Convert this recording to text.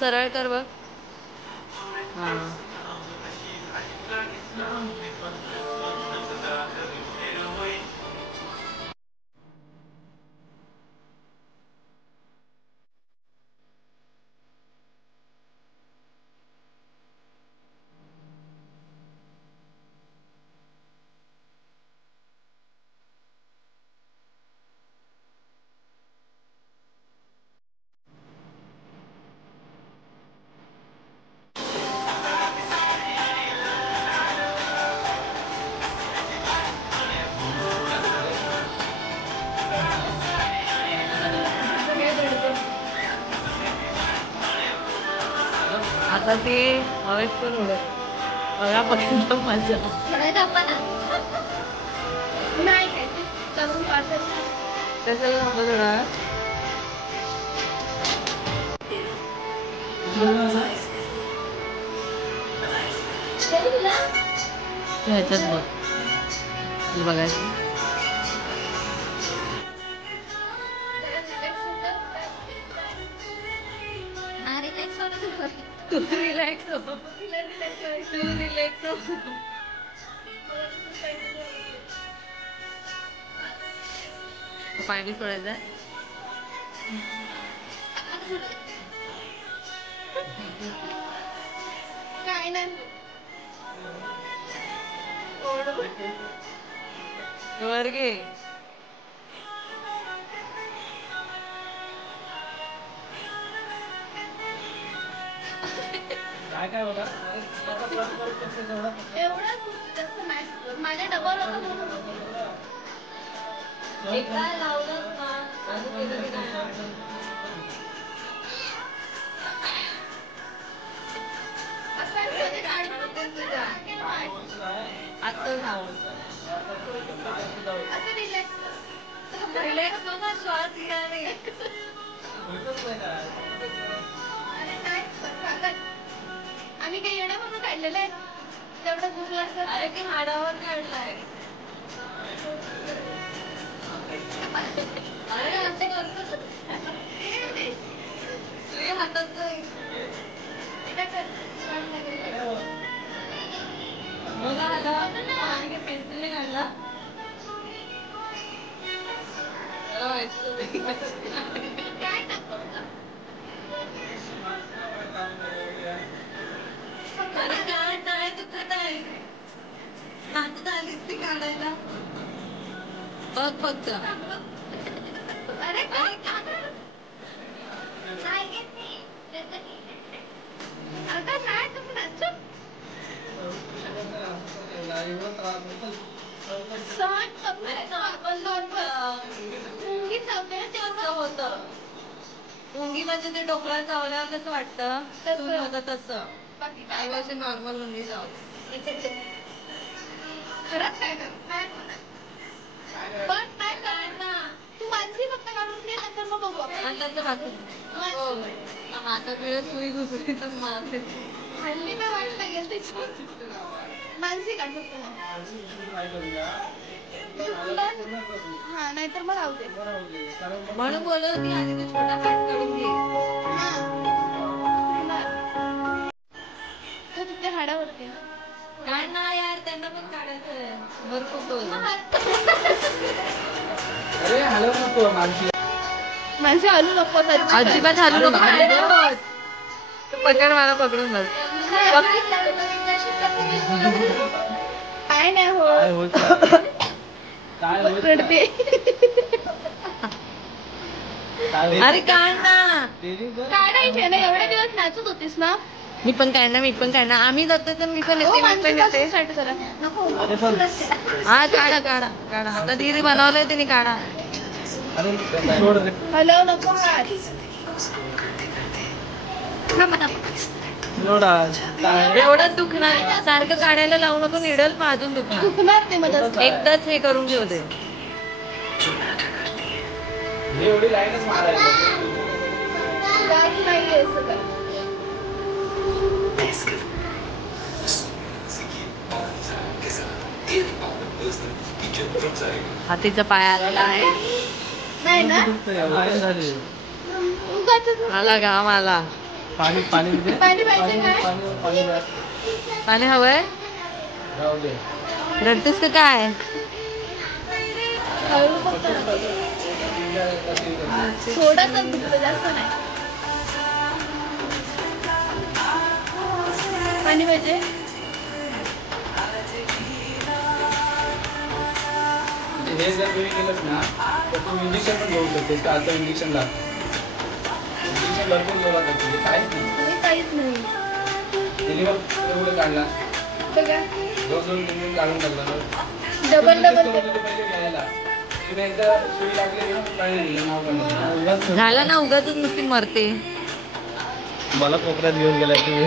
सरळ कर बघ. हां आता ते हवेत पण उडत बघा फक्त मजा कशाला थांबत होणार ह्याच्यात बघ बघायचं तू रिलॅक्स हो तू रिलॅक्स हो पाणी सोडायचं काय नाही वर घे काय काय होणार माझ्या डबल एकदा लावलं ना आता रिलॅक्स हो ना श्वास घ्या आम्ही काही येण्यापासून काढलेलं आहे तेवढं भूकला अरे की हाडावर काढलाय हातात पेन्सिलने काढला अरे काय नाही दुखत आहे हातात आलीच ती काढायला बघ फक्त अरे काय अगं नाही तुम्ही मुंगी म्हणजे ते डोकळा चावल्यावर कसं वाटतं तसं बाकी नॉर्मल मुंगी चावली खरंच काय पण नाही करणार तू मानसी फक्त काढून घे नंतर मग बघू हातात वेळ सुई घुसली तर मानसी हल्ली काय वाटलं गेल ते मानसी काढ फक्त हा नाहीतर मग राहू दे म्हणून बोलत की आधी तू छोटा हात काढून घे तिथे हाडावरती काय ना यार त्यांना पण काढायचं भरपूर अरे हलवू नको माणसे हलू नको अजिबात हलू नको पकड मला पकडून बस काय नाही होत रडते अरे काढ ना काढायचे ना एवढे दिवस नाचत होतीस ना मी पण काढणार आम्ही जातो तर मी पण येते हा काढा आता दीदी बनवलंय तिने काढा हॅलो नको एवढंच दुखणार सारखं काढायला लावू नको निडल पण अजून दुखणार ते मदत एकदाच हे करून घेऊ दे हातीचा पाय आलेला आहे नाही ना आला घाम आला पाणी पाणी पाणी पाहिजे काय? पाणी हवंय? रडतेस का काय? थोडासा दुखतं, जास्त नाही. पाणी पाहिजे? हे जर तुम्ही केलंच ना तर तुम्ही इंजेक्शन पण घेऊ शकते. आता इंजेक्शन लागतं. इंजेक्शन भरपूर जोरात होतं. काहीच नाही. डिलिव्हर एवढं काढला. बघा. 2-3 काढून टाकला. डबल पहिले घ्यायला. तुम्ही एकदा सुई लागली ना पाणी झालं ना, उगाच नुसती मरते. मला कोपऱ्यात घेऊन गेलाय तुम्ही.